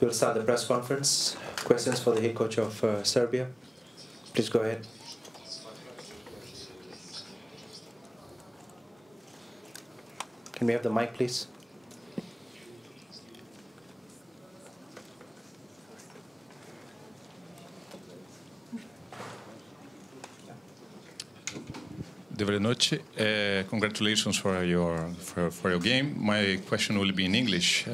We'll start the press conference. Questions for the head coach of Serbia. Please go ahead. Can we have the mic, please? Dobre noche. Congratulations for your game. My question will be in English.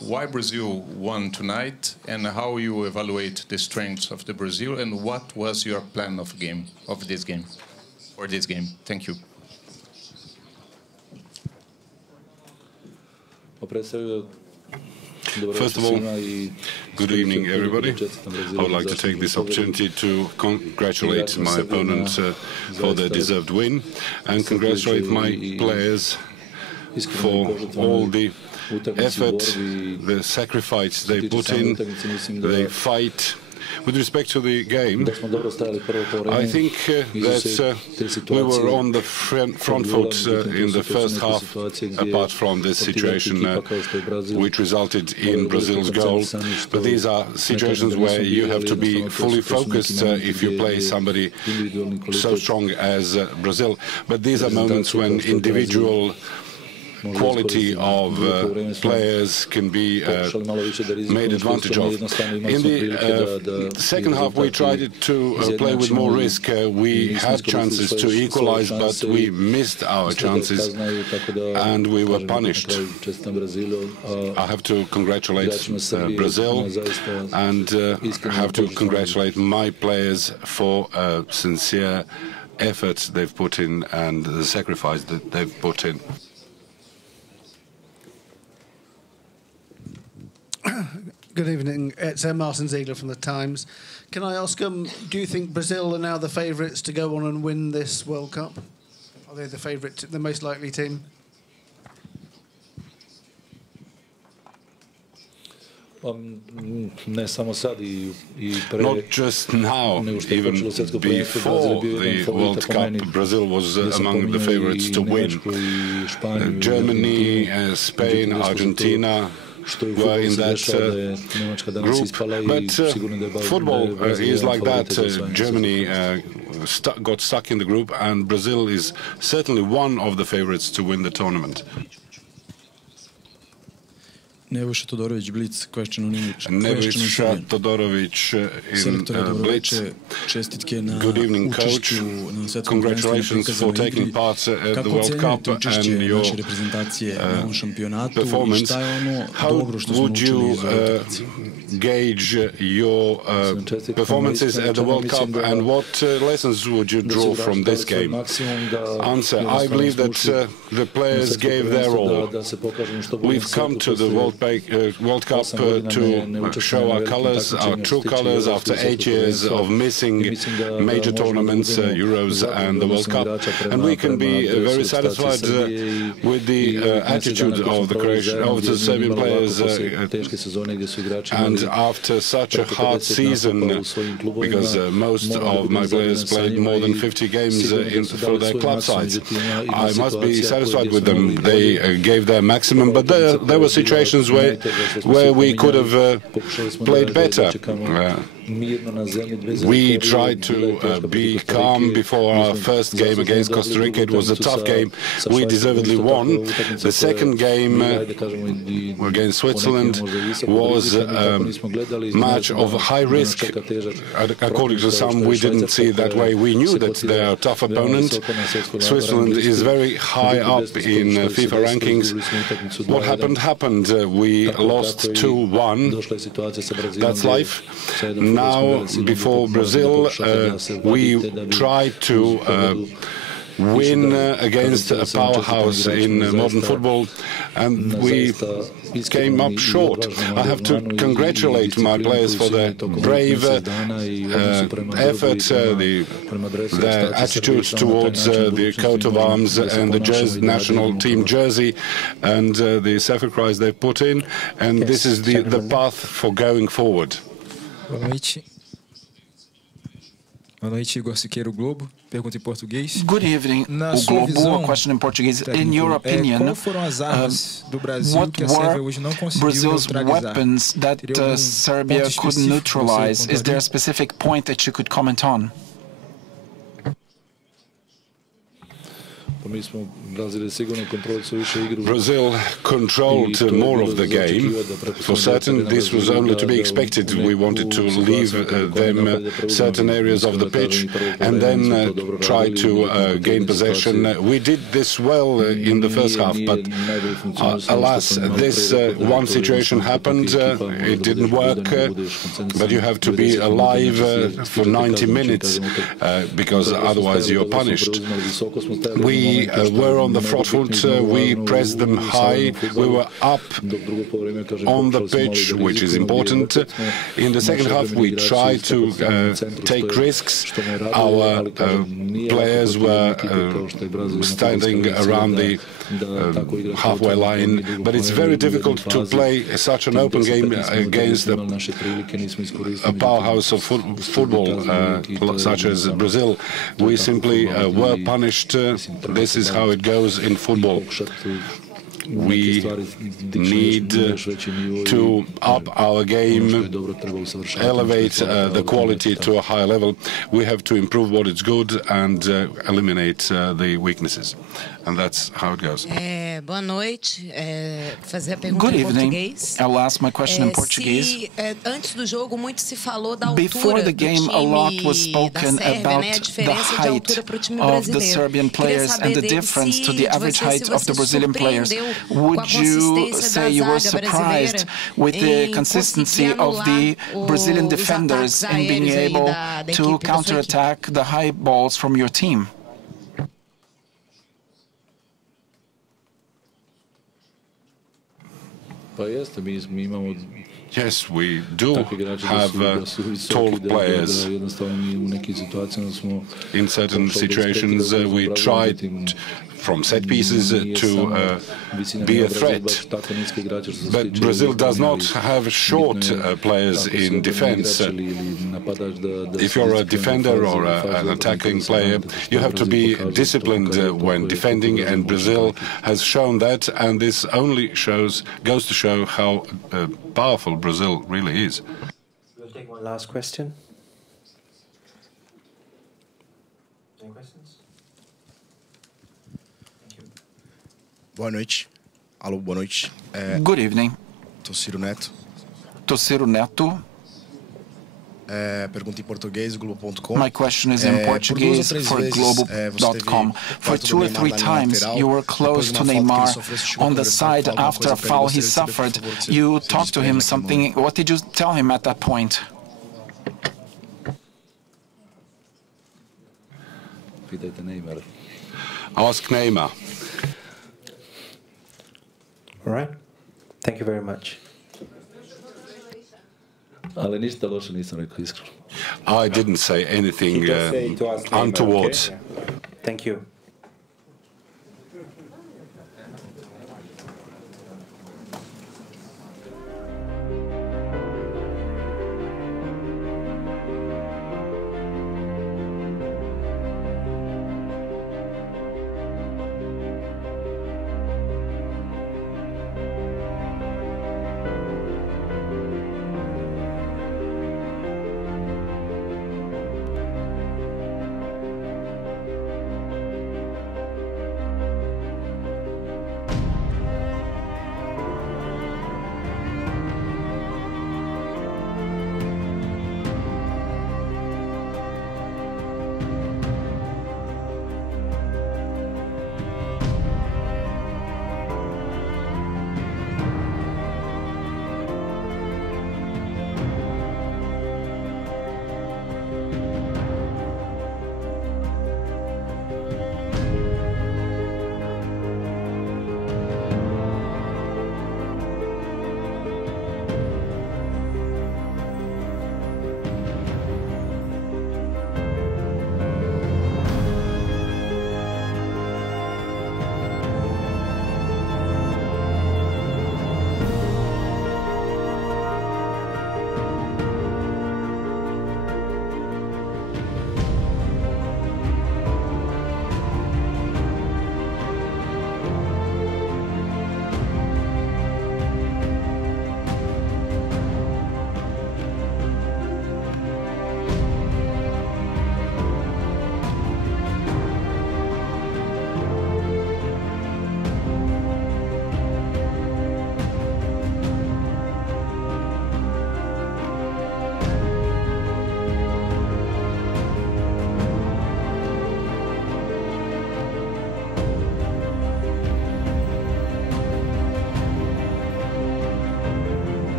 Why Brazil won tonight, and how you evaluate the strengths of the Brazil, and what was your plan of this game? Thank you. First of all, good evening, everybody. I would like to take this opportunity to congratulate my opponent for their deserved win and congratulate my players for all the effort, the sacrifice they put in, they fight. With respect to the game, I think that we were on the front foot in the first half, apart from this situation which resulted in Brazil's goal. But these are situations where you have to be fully focused if you play somebody so strong as Brazil. But these are moments when individual quality of players can be made advantage of. In the second half, we tried to play with more risk. We had chances to equalize, but we missed our chances and we were punished. I have to congratulate Brazil and have to congratulate my players for sincere efforts they've put in and the sacrifice that they've put in. Good evening. It's Martin Ziegler from The Times. Can I ask, do you think Brazil are now the favourites to go on and win this World Cup? Are they the most likely team? Not just now, even before the World Cup, Brazil was among the favourites to win. Germany, Spain, Argentina were in that group. But football is like that. Germany got stuck in the group, and Brazil is certainly one of the favourites to win the tournament. Nebojša Todorović, Blitz, question on English. Nebojša Todorović in Blitz. Good evening, coach. Congratulations for taking part at the World Cup and your performance. How would you gauge your performances at the World Cup, and what lessons would you draw from this game? Answer: I believe that the players gave their all. We've come to the World Cup to show our colours, our true colours, after 8 years of missing major tournaments, Euros and the World Cup. And we can be very satisfied with the attitude of the Serbian players. And after such a hard season, because most of my players played more than 50 games for their club sides, I must be satisfied with them. They gave their maximum, but there were situations where we could have played better. We tried to be calm before our first game against Costa Rica. It was a tough game. We deservedly won. The second game against Switzerland was a match of high risk. According to some, we didn't see it that way. We knew that they are a tough opponent. Switzerland is very high up in FIFA rankings. What happened. We lost 2-1. That's life. Now, before Brazil, we tried to win against a powerhouse in modern football, and we came up short. I have to congratulate my players for their brave effort, their attitudes towards the coat of arms and the national team jersey, and the sacrifice they put in, and this is the path for going forward. Boa noite, Igor Siqueira, o Globo. Pergunta em português. Good evening, Na o sua Globo. visão, A question in Portuguese. In your técnico, opinion, qual foram as armas do Brasil what que a Sérvia were hoje não conseguiu Brazil's neutralizar? weapons that Teria algum Serbia ponto could específico que você neutralize? Is there pontuaria? a specific point that you could comment on? Brazil controlled more of the game. For certain, this was only to be expected. We wanted to leave them certain areas of the pitch and then try to gain possession. We did this well in the first half, but alas, this one situation happened. It didn't work, but you have to be alive for 90 minutes because otherwise you're punished. We were on the front foot, we pressed them high, we were up on the pitch, which is important. In the second half, we tried to take risks. Our players were standing around the halfway line, but it's very difficult to play such an open game against a powerhouse of football such as Brazil. We simply were punished. This is how it goes in football. We need to up our game, elevate the quality to a higher level. We have to improve what is good and eliminate the weaknesses. And that's how it goes. Boa noite. Fazer a pergunta Good em evening. português. I'll ask my question in Portuguese. Antes do jogo muito se falou da altura Before the do game, a lot was time da spoken Sérvia, about né? A the diferença de height altura para o time of the brasileiro. Serbian players and the difference to the average height of the Brazilian players. Would you say you were surprised with the consistency of the Brazilian defenders in being able to counterattack the high balls from your team? Yes, we do have tall players. In certain situations, we tried from set pieces to be a threat. But Brazil does not have short players in defense. If you're a defender or an attacking player, you have to be disciplined when defending, and Brazil has shown that, and this only goes to show how powerful Brazil really is. We'll take one last question. Any questions? Boa noite. Alô, boa noite. Good evening. Ciro Neto. Ciro Neto. Pergunta em português, Globo.com. My question is in Portuguese for Globo.com. For 2 or 3 times you were close to Neymar on the side after a foul he suffered. You talked to him something. What did you tell him at that point? Ask Neymar. All right. Thank you very much. I didn't say anything untoward. Okay? Thank you.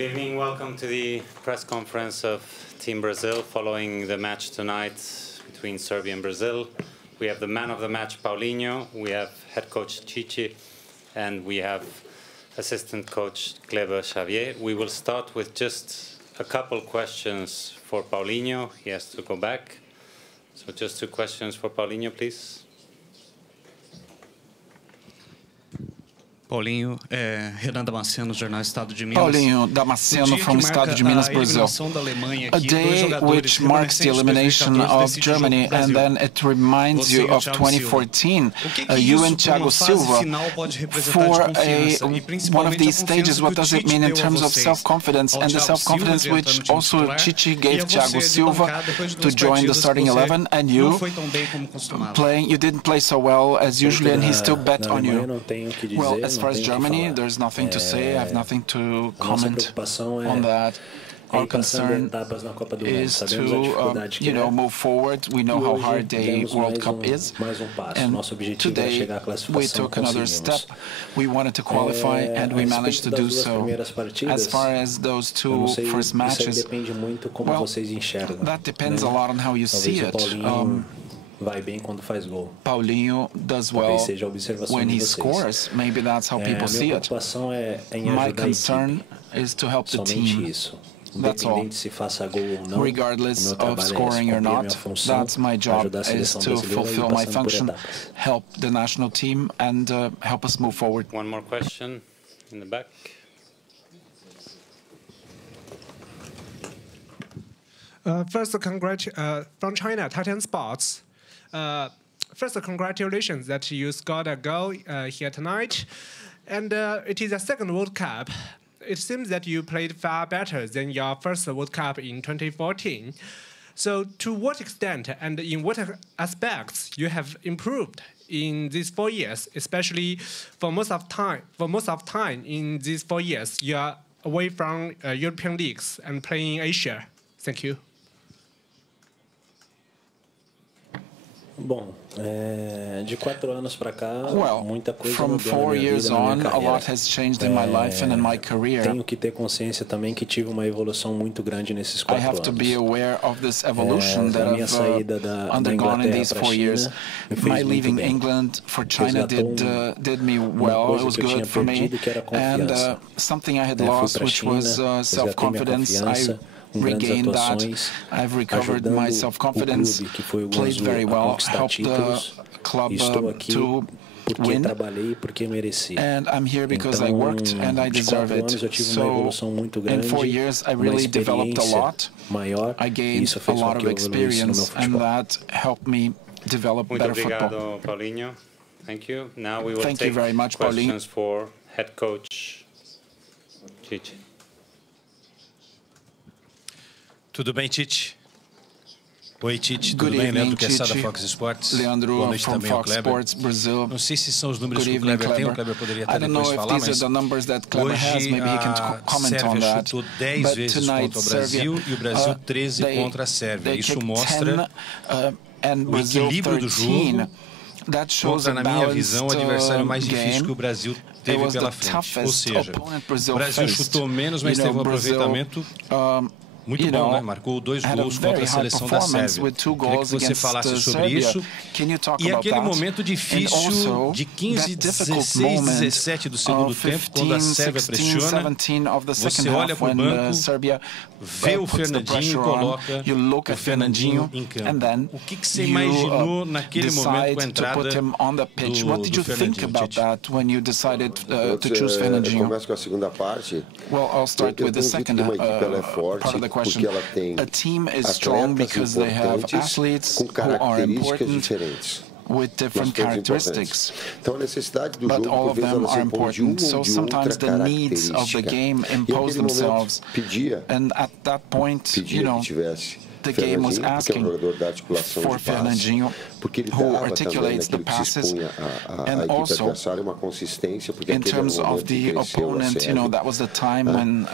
Good evening. Welcome to the press conference of Team Brazil following the match tonight between Serbia and Brazil. We have the man of the match, Paulinho. We have head coach Chichi, and we have assistant coach Kleber Xavier. We will start with just a couple questions for Paulinho. He has to go back. So just 2 questions for Paulinho, please. Paulinho, Renan Damasceno, Jornal Estado de Minas. Paulinho Damasceno from Estado de Minas, Brazil. A day which marks the elimination of Germany, and then it reminds you of 2014. You and Thiago Silva, for one of these stages, what does it mean in terms of self-confidence, and the self-confidence which also Chichi gave Thiago Silva to join the starting 11, and you didn't play so well as usually, and he still bet on you. Well, as far as Germany, there's nothing to say. I have nothing to comment on that. Our concern is to, move forward. We know how hard the World Cup is, and today we took another step. We wanted to qualify, and we managed to do so. As far as those 2 first matches, well, that depends a lot on how you see it. Paulinho does well when he scores. Maybe that's how people see it. My concern is to help the team. That's all. Regardless of scoring or not, that's my job, is to fulfill my function, help the national team, and help us move forward. One more question in the back. First, from China, Titan Sports. First, congratulations that you scored a goal here tonight. And it is the second World Cup. It seems that you played far better than your first World Cup in 2014. So to what extent and in what aspects you have improved in these 4 years, especially for most of time in these 4 years, you are away from European leagues and playing in Asia? Thank you. Well, from 4 years on, a lot has changed in my life and in my career. I have to be aware of this evolution that I've undergone in these 4 years. My leaving England for China did me well. It was good for me. And something I had lost, which was self-confidence, I regained that. I've recovered my self-confidence, played very well, helped the club to win, and I'm here because I worked and I deserve it. So in 4 years I really developed a lot. I gained a lot of experience, and that helped me develop better football. Paulinho. Thank you. Now we will take you very much, questions for head coach Chichi. Tudo bem, Tite? Oi, Tite. Tudo bem? Leandro Quesada, Fox Sports. Leandro Boa noite from também ao Fox Kleber. Sports, Brazil. Não sei se são os números que o Kleber tem. O Kleber poderia até depois falar, mas these are the numbers that Kleber has. Maybe he can comment on that. chutou 10 vezes contra o Brasil e o Brasil 13 contra a Sérvia. Isso mostra o equilíbrio do jogo. Contra, na minha visão, o adversário mais difícil que o Brasil teve pela frente. Ou seja, o Brasil chutou menos, mas teve um aproveitamento muito bom, né? Marcou 2 gols contra a seleção da Sérvia. Queria que você falasse sobre isso. E aquele momento difícil de 15, 16, 17 do segundo tempo, quando a Sérvia pressiona, você olha para o banco, vê o Fernandinho e coloca o Fernandinho em campo. O que você imaginou naquele momento com a entrada do Fernandinho? Começo com a segunda parte. Well, I'll start with the second part of the question. A team is strong because they have athletes who are important with different characteristics, but all of them are important. So sometimes the needs of the game impose themselves, and at that point, the game was asking for Fernandinho, who articulates the passes, and also in terms of the opponent, that was the time when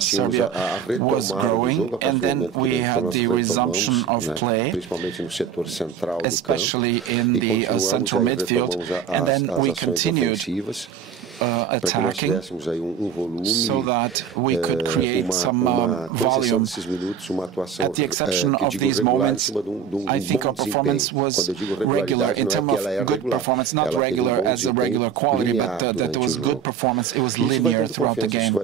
Serbia was growing, and then we had the resumption of play, especially in the central midfield, and then we continued attacking so that we could create some volume. At the exception of these moments, I think our performance was regular in terms of good performance, not regular as a regular quality, but that there was good performance. It was linear throughout the game,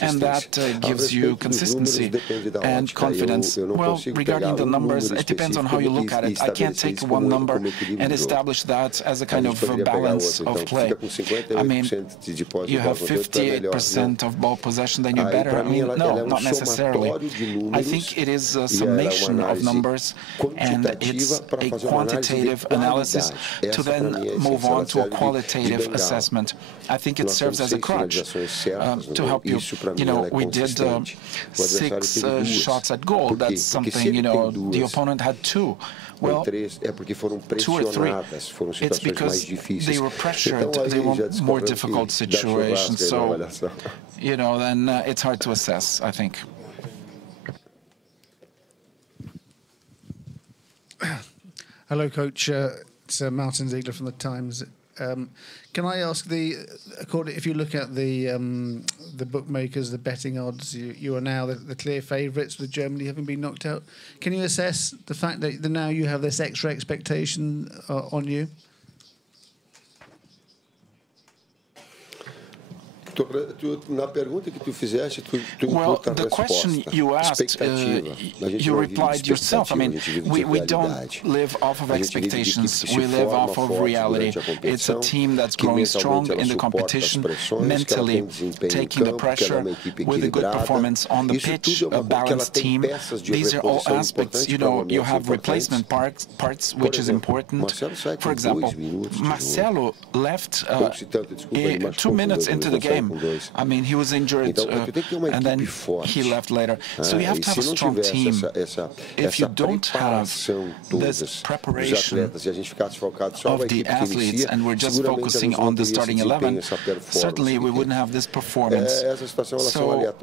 and that gives you consistency and confidence. Well, regarding the numbers, it depends on how you look at it. I can't take one number and establish that as a kind of balance of play. I mean, you have 58% of ball possession, then you're better. I mean, no, not necessarily. I think it is a summation of numbers, and it's a quantitative analysis to then move on to a qualitative assessment. I think it serves as a crutch to help you. You know, we did 6 shots at goal. That's something, you know, the opponent had 2. Well, 2 or 3. It's because they were pressured. They were more difficult situations. So, you know, then it's hard to assess, I think. Hello, Coach. It's Martin Ziegler from the Times. Can I ask if you look at the bookmakers, the betting odds, you are now the clear favourites with Germany having been knocked out. Can you assess the fact that now you have this extra expectation on you? Well, the question you asked, you replied yourself. I mean, we don't live off of expectations. We live off of reality. It's a team that's growing strong in the competition, mentally taking the pressure with a good performance on the pitch, a balanced team. These are all aspects. You know, you have replacement parts, which is important. For example, Marcelo left 2 minutes into the game. I mean, he was injured and then he left later. So you have to have a strong team. If you don't have this preparation of the athletes and we're just focusing on the starting 11, certainly we wouldn't have this performance. So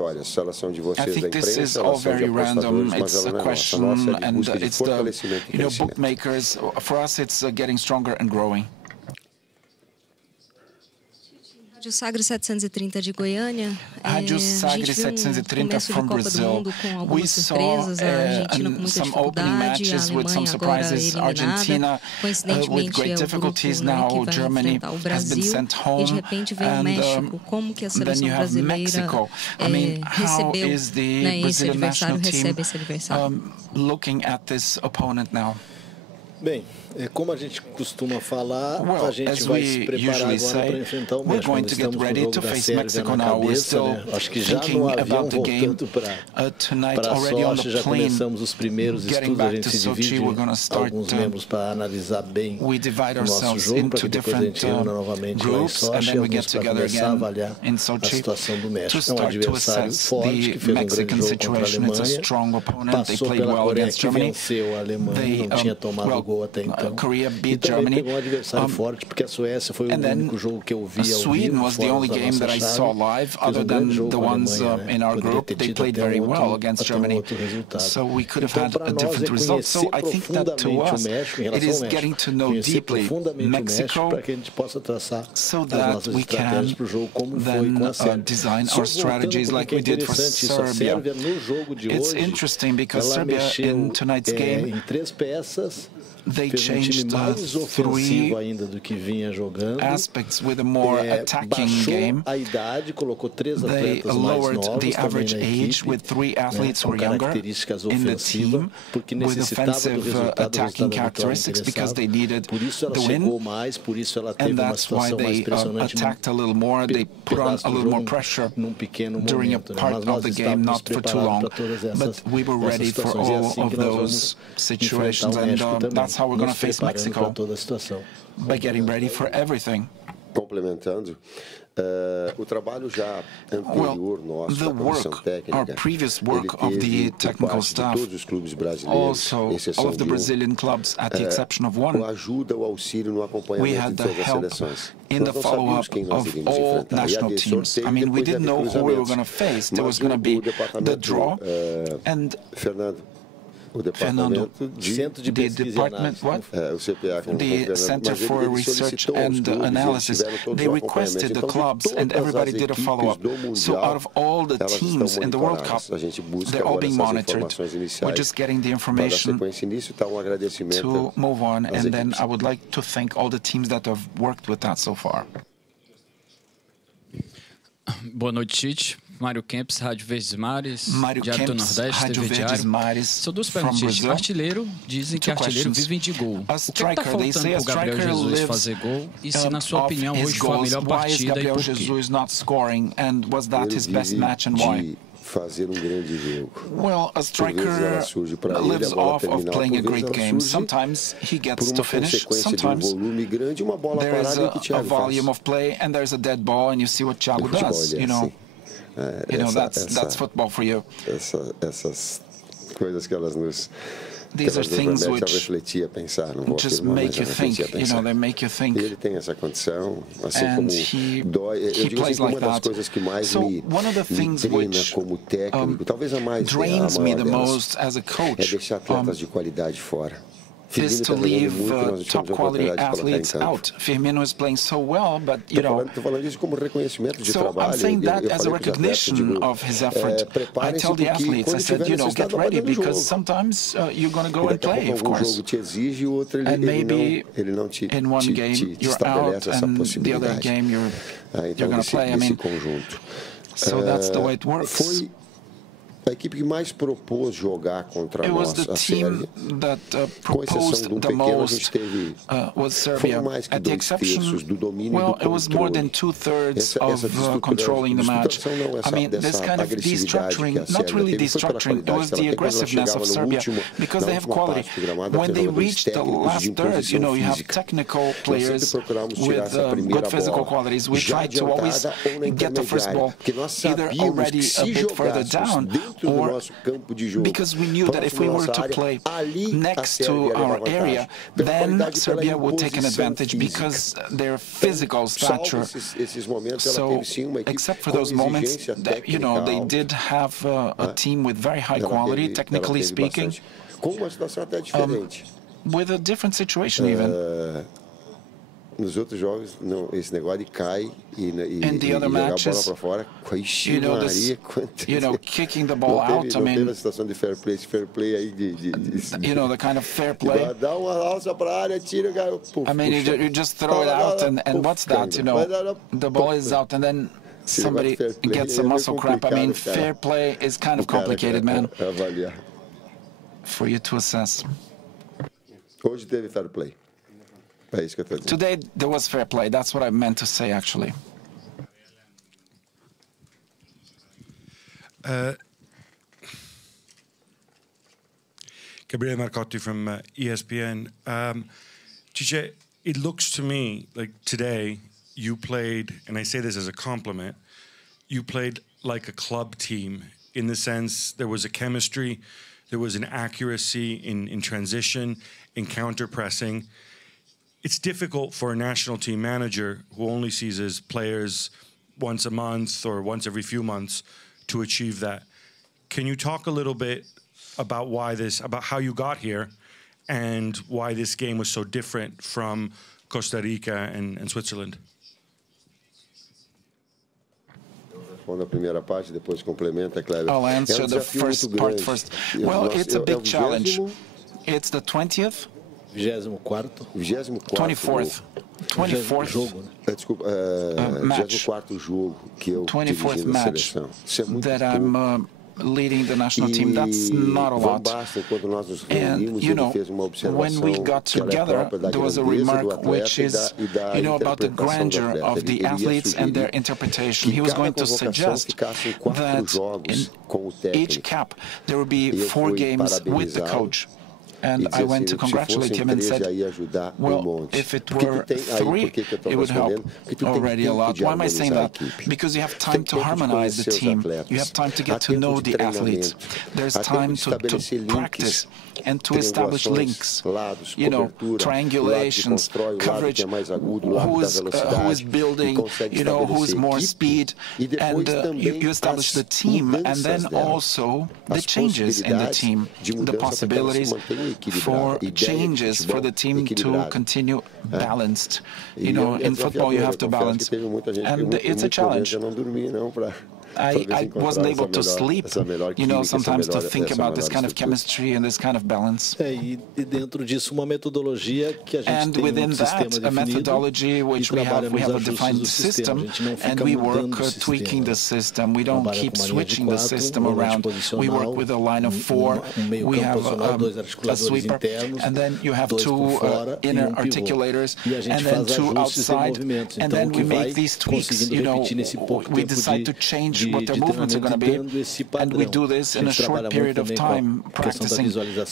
I think this is all very random. It's a question, and it's the, you know, bookmakers. For us, it's getting stronger and growing. Rádio Sagre 730 de Goiânia. Rádio Sagre 730 from Brazil. We saw some opening matches with some surprises. Argentina with great difficulties. Now Germany has been sent home, and then you have Mexico. I mean, how is the Brazilian national team looking at this opponent now? Bem, como a gente costuma falar, a gente vai se preparar agora para enfrentar o México. Nós estamos com o jogo da Sérvia na cabeça, né? Acho que já no avião voltando para Sochi, já começamos os primeiros estudos, a gente se divide alguns membros para analisar bem o nosso jogo, para que depois a gente reúna novamente lá em Sochi, alguns para conversar, avaliar a situação do México. É um adversário forte, que fez um grande jogo contra a Alemanha, passou pela Coreia, que venceu a Alemanha, não tinha tomado gol até então. Korea beat Germany. Pegou um adversário forte, porque a Suécia foi o único jogo que eu vi ao vivo. Sweden was the only game that I saw live, other than the ones in our group. They played very well against Germany, so we could have had a different result. So I think that to us, it is getting to know deeply Mexico, so that we can then design our strategies like we did for Serbia. It's interesting because Serbia in tonight's game, they changed 3 aspects with a more attacking game. They lowered the average age with 3 athletes who are younger in the team with offensive attacking characteristics because they needed the win, and that's why they attacked a little more. They put on a little more pressure during a part of the game, not for too long. But we were ready for all of those situations, and that's how we're going to face Mexico, by getting ready for everything. Complementando, o trabalho já anterior nosso, the work, our previous work of the technical staff, also all of the Brazilian clubs, at the exception of one, we had the help in the follow-up of all national teams. I mean, we didn't know who we were going to face. There was going to be the draw, and Fernando, the department, what? The Center for Research and Analysis, they requested the clubs and everybody did a follow-up. So out of all the teams in the World Cup, they're all being monitored. We're just getting the information to move on, and then I would like to thank all the teams that have worked with that so far. Boa noite, Tite. Mário Kempis, Rádio Verdes Mares, Diário do Nordeste, Rádio TV Verdes Diário. Mares. São duas perguntas. Artilheiro, dizem que artilheiro vive de gol. O que está faltando para o Gabriel Jesus fazer gol? E se, na sua opinião, hoje foi a melhor partida e por quê? Jesus not scoring, and was that his best match and why? Fazer grande jogo. Well, a striker lives off of playing a great game. Sometimes he gets to finish, sometimes there is a volume of play and there's a dead ball and you see what Thiago does, you know. That's football for you. Essas coisas que elas nos These are things which just make you think, you know, they make you think. Ele tem essa condição, assim como dói. Eu digo assim, uma das coisas que mais me treina como técnico, talvez a mais drains me the most as a coach, é deixar atletas de qualidade fora. Is to leave top quality athletes out. Firmino is playing so well, but you know. So I'm saying that as a recognition of his effort. I tell the athletes, I said, you know, get ready because sometimes you're going to go and play, of course. And maybe in one game you're out, and the other game you're going to play. I mean, so that's the way it works. A equipe que mais propôs jogar contra nós, a Sérvia, com exceção de pequeno, a gente teve foram mais que 2/3 do domínio do controle. It was more than 2/3 of controlling the match. I mean, this kind of destructuring, not really destructuring, it was the aggressiveness of Serbia, because they have quality. When they reach the last third, you know, you have technical players with good physical qualities. We try to always get the first ball either already a bit further down, or because we knew that if we were to play next to our area, then Serbia would take an advantage because their physical stature. So, except for those moments, you know, they did have a team with very high quality, technically speaking, with a different situation even. Nos outros jogos, não, esse negócio de cai e jogar a bola para fora, you know, kicking the ball out. I mean, a situação de fair play aí you know, the kind of fair play. Dá uma alça para a área, tira, I mean, you just throw it out, and what's that? You know, the ball is out, and then somebody gets a muscle cramp. I mean, fair play is kind of complicated, man, for you to assess. Hoje teve fair play. Today there was fair play. That's what I meant to say, actually. Gabriele Marcotti from ESPN. Chiche, it looks to me like today you played, and I say this as a compliment, you played like a club team in the sense there was a chemistry, there was an accuracy in transition, in counter-pressing. It's difficult for a national team manager who only sees his players once a month or once every few months to achieve that. Can you talk a little bit about about how you got here and why this game was so different from Costa Rica and Switzerland? I'll answer the first part first. Well, it's a big challenge. It's the 20th. 24th match. 24th match that I'm leading the national team. That's not a lot. And, you know, when we got together, there was a remark which is, you know, about the grandeur of the athletes and their interpretation. He was going to suggest that in each cap there would be 4 games with the coach. e dizer assim, se fossem 3 já ia ajudar um monte. Por que eu estou respondendo? Porque tu tem tempo de harmonizar a equipe. Because you have time to harmonize the team. You have time to get to know the athletes. There's time to practice and to establish links. You know, triangulations, coverage, who is building, you know, who is more speed, and you establish the team, and then also the changes in the team, the possibilities for changes for the team to continue balanced. You know, in football you have to balance, and it's a challenge. I wasn't able to sleep, you know, sometimes to think about this kind of chemistry and this kind of balance. E dentro disso uma metodologia que a gente tem within that, a methodology which we have a defined system, and we work tweaking the system. We don't keep switching the system around. We work with a line of 4. We have a sweeper, and then you have 2 inner articulators, and then 2 outside, and then we make these tweaks. You know, we decide to change what their movements are going to be, and we do this in a short period of time, practicing.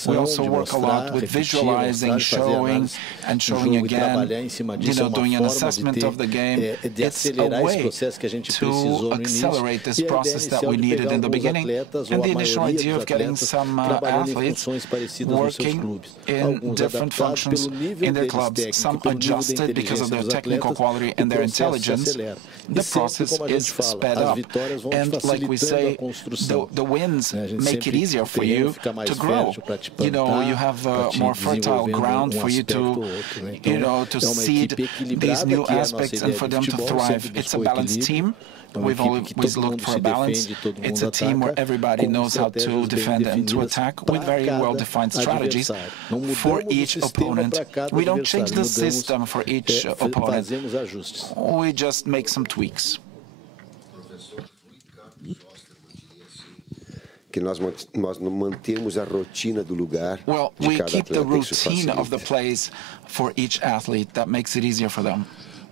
We also work a lot with visualizing, showing, and showing again, you know, doing an assessment of the game. It's a way to accelerate this process that we needed in the beginning, and the initial idea of getting some athletes working in different functions in their clubs, some adjusted because of their technical quality and their intelligence. The process is sped up. And like we say, the wins make it easier for you to grow. You know, you have more fertile ground for you to, you know, to seed these new aspects and for them to thrive. It's a balanced team. We've always looked for a balance. It's a team where everybody knows how to defend and to attack with very well-defined strategies for each opponent. We don't change the system for each opponent. We just make some tweaks. Well, we keep the routine of the plays for each athlete. That makes it easier for them.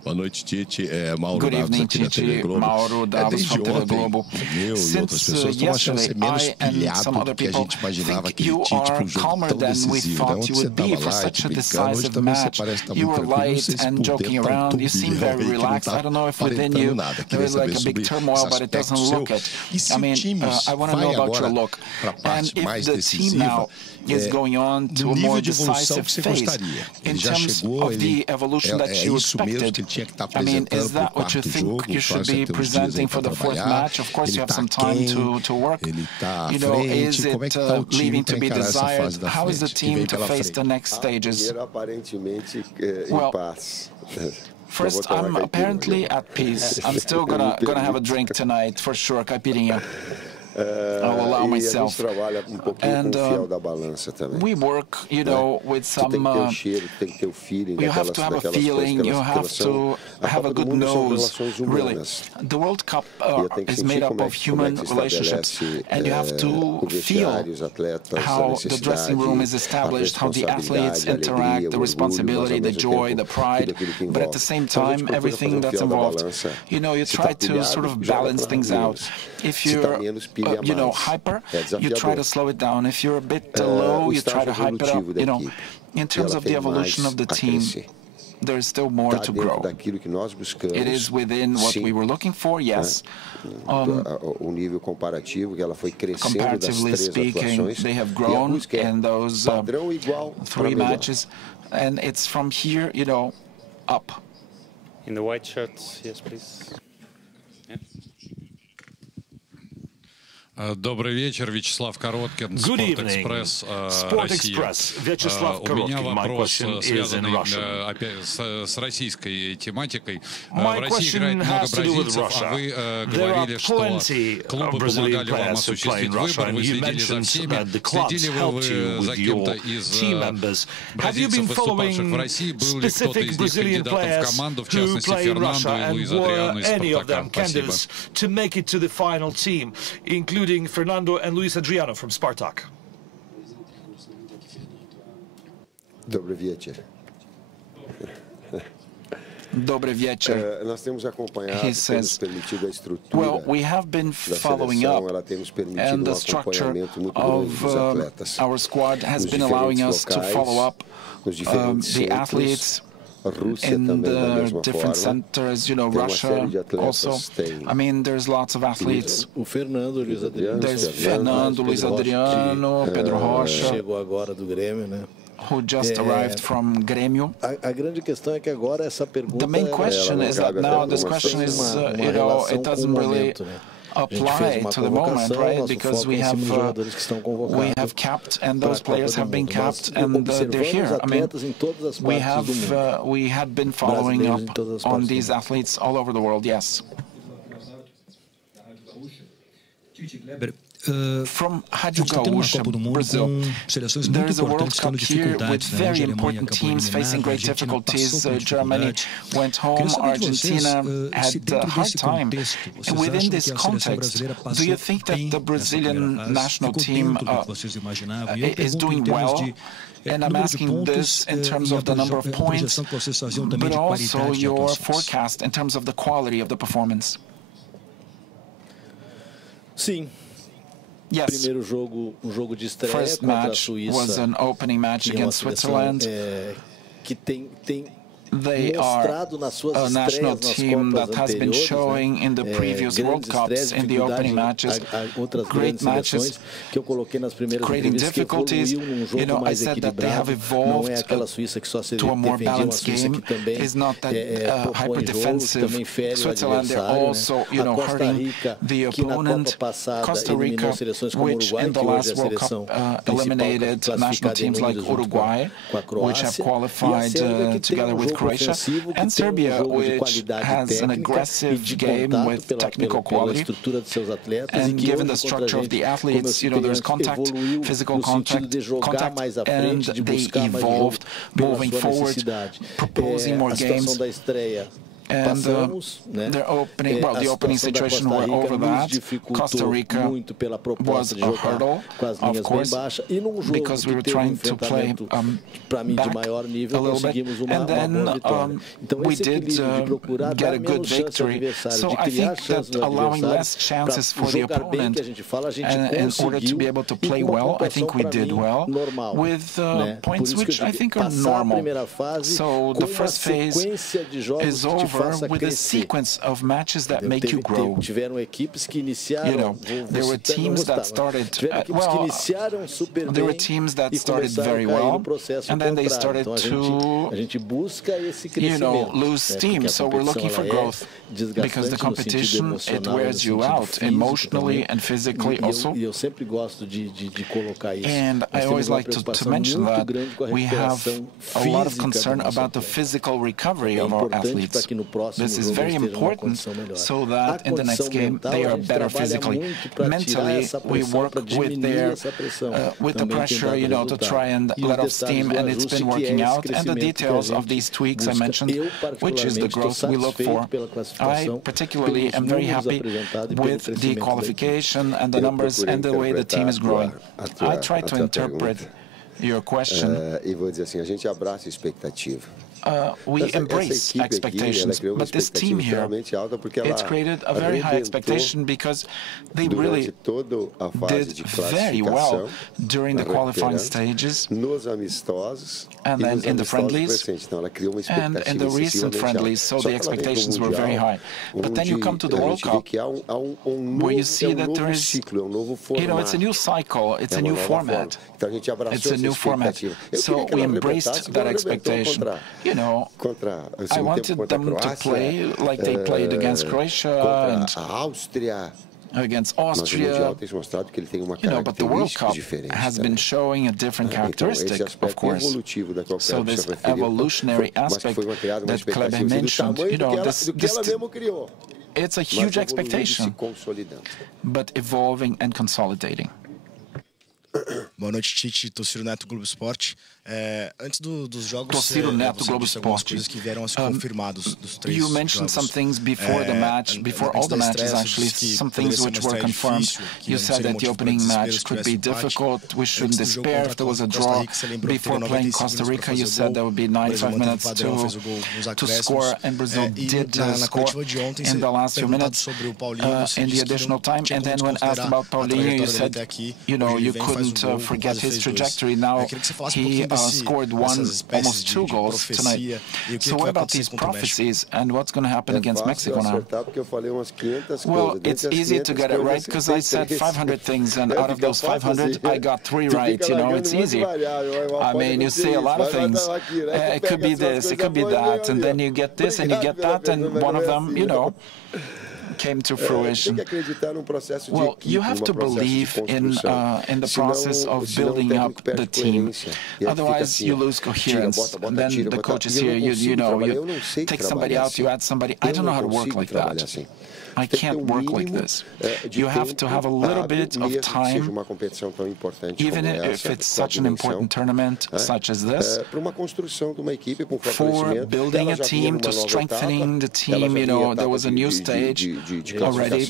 Boa noite, Tite. Mauro Good Davis evening, aqui da TV Tite. Globo. Mauro Davis from TV Globo. Eu e outras pessoas estão achando você menos pilhado do que a gente imaginava aquele Tite para um jogo tão decisivo. Ontem você estava light, brincando, hoje também você parece estar muito tranquilo. Não sei se por dentro está um turbilhão aí que não está aparentando nada. Queria saber sobre esse aspecto seu. E se o time vai agora para a parte mais decisiva, no nível de evolução que você gostaria? Ele já chegou, é isso mesmo que ele tinha que estar apresentando para o quarto jogo, só você ter uns dias aí para trabalhar, ele está quem, ele está à frente, como é que está o time para encarar essa fase da frente, que vem pela frente? Primeiro, aparentemente, em paz. First, I'm apparently at peace. I'm still gonna have a drink tonight, for sure, caipirinha. I'll allow myself. And we work, you know, with some. You have to have a feeling. You have to have a good nose. Really, the World Cup is made up of human relationships, and you have to feel how the dressing room is established, how the athletes interact, the responsibility, the joy, the pride, but at the same time, everything that's involved. You know, you try to sort of balance things out. If you're you know, hyper, you try to slow it down. If you're a bit low, you try to hype it up. You know, in terms of the evolution of the team, there is still more to grow. It is within what we were looking for, yes. Comparatively speaking, they have grown in those 3 matches, and it's from here, you know, up. In the white shirts, yes, please. Yeah. Добрый вечер, Вячеслав Короткин, Спортэкспресс, Вячеслав Короткин. У меня вопрос, связанный с российской тематикой. В России играет много бразильцев, а вы говорили, что клубы помогали вам осуществить выбор, вы следили за всеми. Следили вы за кем-то из бразильцев, выступавших в России? Был ли кто-то из них кандидатом в команду, в частности, Фернандо и Луис Адриано из Спартака? Спасибо. Fernando and Luis Adriano from Spartak. Добрый вечер. Dobre wieczór. He says, well, we have been following up, and the structure of our squad has been allowing us to follow up the athletes in the different centers, Russia also. I mean, there's lots of athletes. There's Fernando, Luiz Adriano, Pedro Rocha, who just arrived from Grêmio. The main question is that now this question is, it doesn't really apply to the moment, right? Because we have capped, and those players have been capped, and they're here. I mean, we had been following up on these athletes all over the world. Yes. From Rádio Gaúcha, Brazil, there is a World Cup here with very important teams facing great difficulties. Germany went home, Argentina had a hard time. Within this context, do you think that the Brazilian national team is doing well? And I'm asking this in terms of the number of points, but also your forecast in terms of the quality of the performance. Yes. First match was an opening match against Switzerland. They are a national team that has been showing in the previous World Cups in the opening matches great matches, creating difficulties. I said that they have evolved to a more balanced game. It's not that hyper-defensive. Switzerland, they're also, hurting the opponent. Costa Rica, which in the last World Cup eliminated national teams like Uruguay, which have qualified together with Croatia, and Serbia, which has an aggressive game with technical quality. And given the structure of the athletes, there's contact, physical contact, and they evolved, moving forward, proposing more games. And their opening, the opening situation were over that. Costa Rica was a hurdle, of course, because we were trying to play back a little bit. And then we did get a good victory. So I think that allowing less chances for the opponent, and in order to be able to play well, I think we did well, with points which I think are normal. So the first phase is over with a sequence of matches that make you grow. There were teams that started, there were teams that started very well, and then they started to, lose steam. So we're looking for growth, because the competition, it wears you out emotionally and physically also. And I always like to mention that we have a lot of concern about the physical recovery of our athletes. This is very important, so that in the next game they are better physically. Mentally, we work with the pressure, to try and let off steam, and it's been working out. And the details of these tweaks I mentioned, which is the growth we look for. I particularly am very happy with the qualification and the numbers and the way the team is growing. I try to interpret your question. We embrace expectations, but this team here, it's created a very high expectation because they really did very well during the qualifying stages, and then in the friendlies, and in the recent friendlies, so the expectations were very high. But then you come to the World Cup, where you see that there is, it's a new cycle, it's a new format. It's a new format. So we embraced that expectation. I wanted them to play like they played against Croatia and against Austria, but the World Cup has been showing a different characteristic, of course. So this evolutionary aspect that Kleber mentioned, it's a huge expectation, but evolving and consolidating. Boa noite, Tite, torcedor Neto Globo Esporte. Antes dos jogos, Tociro Neto, Globo Esporte. You mentioned some things before the match, before all the matches actually, some things which were confirmed. You said that the opening match could be difficult, we shouldn't despair if there was a draw. Before playing Costa Rica, you said there would be 95 minutes to score, and Brazil did score in the last few minutes in the additional time. And then when asked about Paulinho, you said, you know, you couldn't forget his trajectory. Now he scored almost 2 goals tonight. So what about these prophecies and what's going to happen against Mexico now? Well, it's easy to get it right because I said 500 things, and out of those 500, I got 3 right. You know, it's easy. I mean, you say a lot of things. It could be this, it could be that, and then you get this and you get that, and one of them, you know, came to fruition. Well, you have to believe in the process of building up the team. Otherwise, you lose coherence. And then the coaches here, you know, you take somebody out, you add somebody. I don't know how to work like that. I can't work like this. You have to have a little bit of time, even if it's such an important tournament such as this, for building a team, to strengthening the team. You know, there was a new stage already,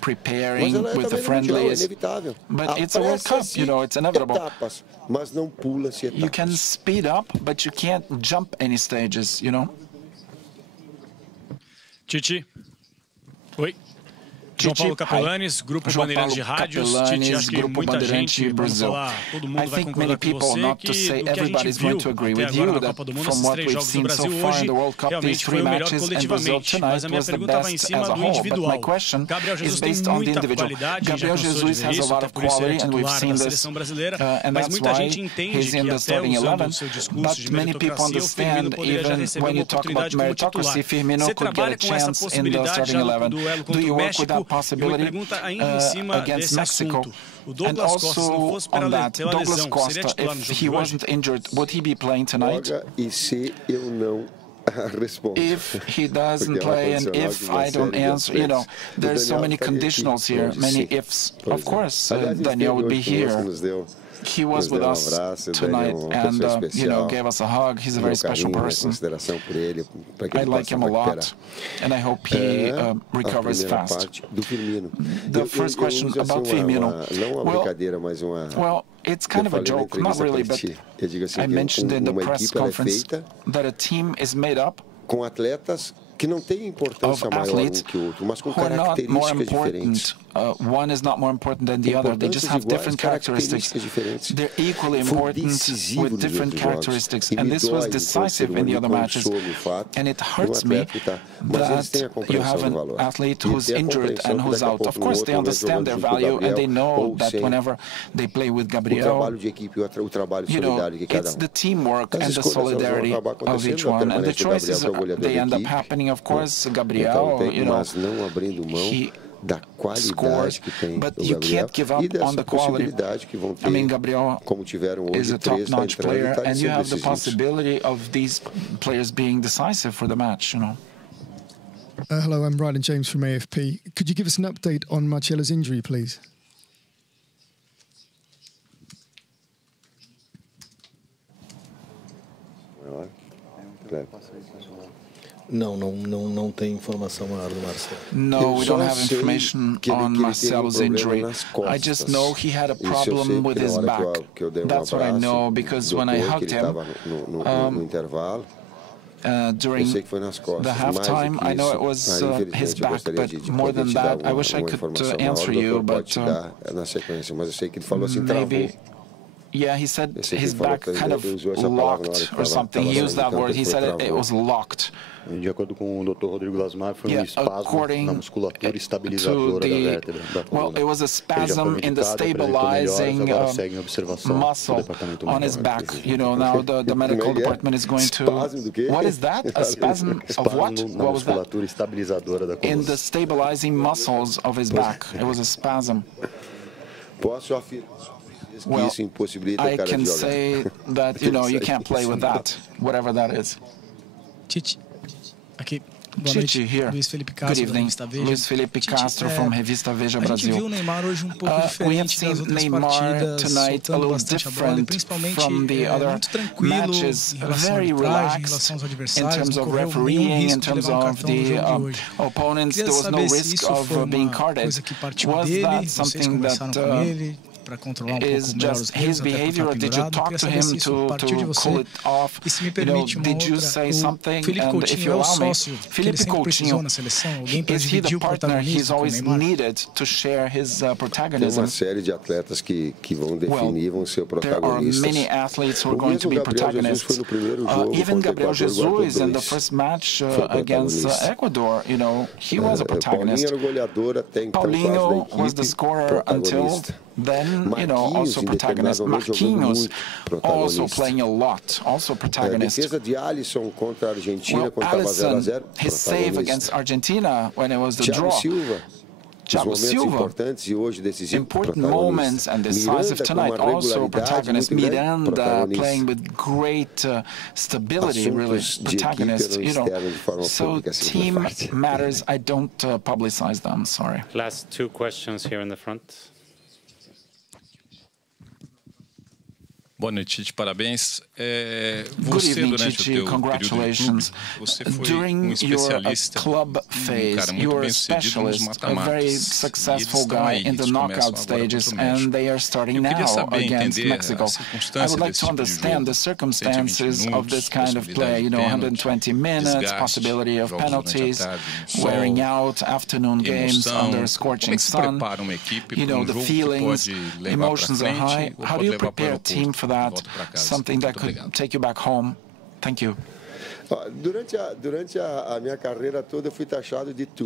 preparing with the friendlies, but it's a World Cup, you know, it's inevitable. You can speed up, but you can't jump any stages, you know. Titi. Oi. João Paulo Capelanes, Grupo Bandeirantes de Rádios. Titi, acho que muita gente, vamos falar, todo mundo vai concordar com você que o que a gente viu até agora na Copa do Mundo, esses 3 jogos do Brasil hoje, realmente foi o melhor coletivamente. Mas a minha pergunta vai em cima do individual. Gabriel Jesus tem muita qualidade, já cansou de ver isso, até por isso ele é titular da seleção brasileira, mas muita gente entende que até usando o seu discurso de meritocracia, o Firmino poderia já receber uma oportunidade como titular. Você trabalha com essa possibilidade já no duelo contra o México? Possibility against Mexico, and also on that, Douglas Costa, if he wasn't injured, would he be playing tonight? If he doesn't play, and if I don't answer, you know, there's so many conditionals here, many ifs. Of course, Daniel would be here. He was with us tonight and, you know, gave us a hug. He's a very special person. I like him a lot, and I hope he recovers fast. The first question about Firmino. Well, it's kind of a joke, not really, but I mentioned in the press conference that a team is made up of athletes who are not more important. One is not more important than the other. They just have different characteristics. They're equally important with different characteristics. And this was decisive in the other matches. And it hurts me that you have an athlete who's injured and who's out. Of course, they understand their value and they know that whenever they play with Gabriel, you know, it's the teamwork and the solidarity of each one. And the choices, they end up happening. Of course, Gabriel, you know, he scores, but you can't give up on the quality. I mean, Gabriel is a top-notch player, and you have the possibility of these players being decisive for the match, you know. Hello, I'm Rylan James from AFP. Could you give us an update on Marcelo's injury, please? Não tem informação maior do Marcelo. No, we don't have information on Marcelo's injury. I just know he had a problem with his back. That's what I know, because when I hugged him during the halftime, I know it was his back, but more than that, I wish I could answer you, but maybe... Yeah, he said his back kind of locked or something. He used that word. He said it was locked. De acordo com o Dr. Rodrigo Lasmar, foi espasmo na musculatura estabilizadora da vértebra. Well, it was a spasm in the stabilizing muscle on his back. You know, now the medical department is going to... What is that? A spasm of what? What was that? In the stabilizing muscles of his back. It was a spasm. Well, I can say that, you know, you can't play with that, whatever that is. Titi, aqui. Chichi here. Good evening. Luiz Felipe Castro from Revista Veja Brasil. We have seen Neymar tonight a little different from the other matches, very relaxed in terms of refereeing, in terms of the opponents. There was no risk of being carded. Was that something that is just his behavior, or did you talk to him to cool it off? Did you say something? And if you allow me, Felipe Coutinho, is he the partner he's always needed to share his protagonism? Well, there are many athletes who are going to be protagonists. Even Gabriel Jesus in the first match against Ecuador, he was a protagonist. Paulinho was the scorer until then, also protagonist. Marquinhos also playing a lot, also protagonist. Well, Alisson, his save against Argentina when it was the draw. Thiago Silva, important moments and decisive tonight, also protagonist. Miranda playing with great stability, really, protagonist. So team matters. I don't publicize them, sorry. Last two questions here in the front. Boa noite, Tite. Parabéns. Good evening, Tite. Congratulations. During your club phase, you were a specialist, a very successful guy in the knockout stages, and they are starting now against Mexico. I would like to understand the circumstances of this kind of play, 120 minutes, possibility of penalties, wearing out, afternoon games under a scorching sun, the feelings, emotions are high. How do you prepare a team for that, something that could take you back home? Thank you.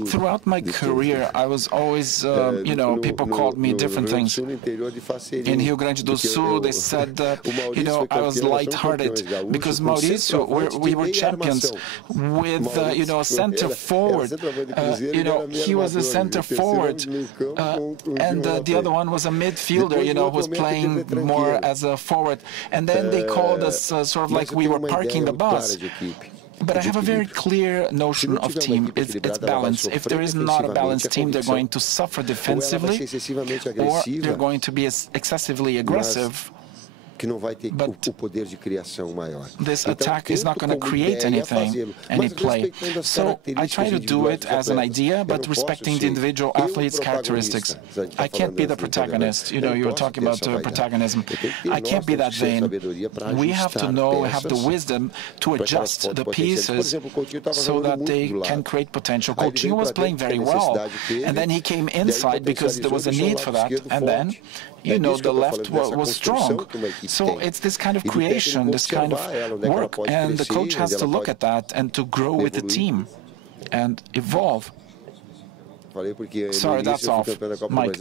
Throughout my career, I was always, people called me different things. In Rio Grande do Sul, they said that, I was lighthearted because Mauricio, we were champions with, a center forward. He was a center forward, and the other one was a midfielder, who was playing more as a forward. And then they called us sort of like we were parking the bus. But I have a very clear notion of team. It's balance. If there is not a balanced team, they're going to suffer defensively, or they're going to be excessively aggressive. But this attack is not going to create anything, any play. So I try to do it as an idea, but respecting the individual athlete's characteristics. I can't be the protagonist. You were talking about protagonism. I can't be that vain. We have to know, have the wisdom to adjust the pieces so that they can create potential. Coutinho was playing very well, and then he came inside because there was a need for that, and then the left was strong. So it's this kind of creation, this kind of work, and the coach has to look at that and to grow with the team and evolve. Sorry, that's off, Mike.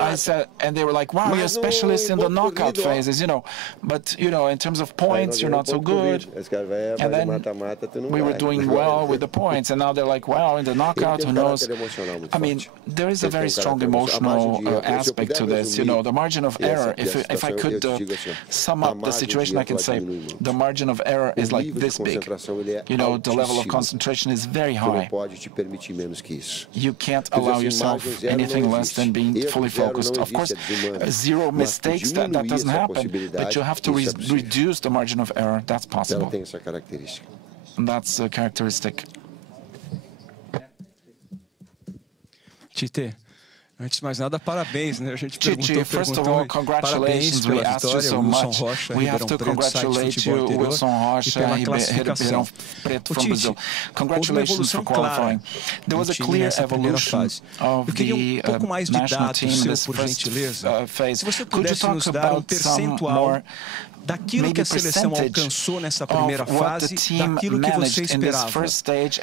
I said, and they were like, wow, you're a specialist in the knockout phases, But, in terms of points, you're not so good. And then we were doing well with the points, and now they're like, wow, in the knockout, who knows? I mean, there is a very strong emotional aspect to this, the margin of error. If I could sum up the situation, I can say the margin of error is like this big. The level of concentration is very high. You can't allow yourself anything less than being fully focused. Of course, zero mistakes, that doesn't happen, but you have to reduce the margin of error. That's possible. And that's a characteristic. Tite, antes de mais nada, parabéns, né? A gente Chichi, first of all, congratulations. We asked you so much. We have to congratulate you, Wilson Rocha, Ribeirão Preto from Brazil. Congratulations for qualifying. There was a clear evolution of the national team in this first phase. Could you talk about some more daquilo que a seleção alcançou nessa primeira fase, daquilo que você esperava. 70%,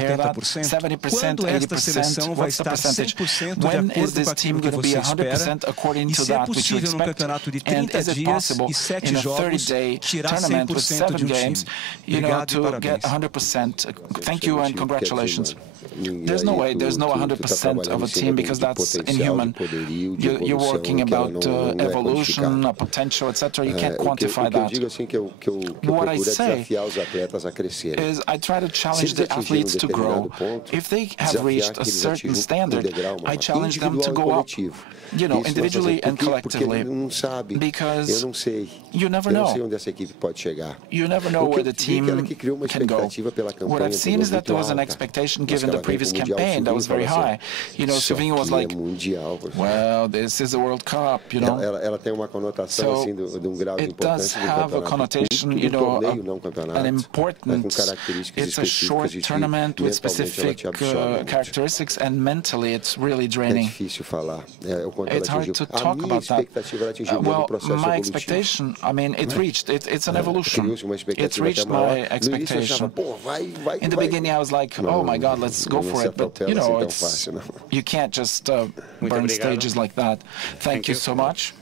80%, quando esta seleção vai estar 100% de acordo com aquilo que você espera, e se é possível num campeonato de 30 dias e 7 jogos, tirar 100% de um time. Obrigado e parabéns. Thank you and congratulations. There's no way, there's no 100% of a team because that's inhuman. You're working about evolution, potential, etc. You can't quantify that. What I say is I try to challenge the athletes to grow. If they have reached a certain standard, I challenge them to go up, you know, individually and collectively, because you never know. You never know where the team can go. What I've seen is that there was an expectation given the previous campaign that was very high. You know, Silvinho was like, well, this is a World Cup, you know. So it does have a connotation, you know, an importance. It's a short tournament with specific characteristics, and mentally it's really draining. It's hard to talk about that. Well, my expectation, I mean, it reached, it's an evolution. It's reached my expectation. In the beginning, I was like, oh my God, let's go for it. But, you know, it's, you can't just burn stages like that. Thank you so much.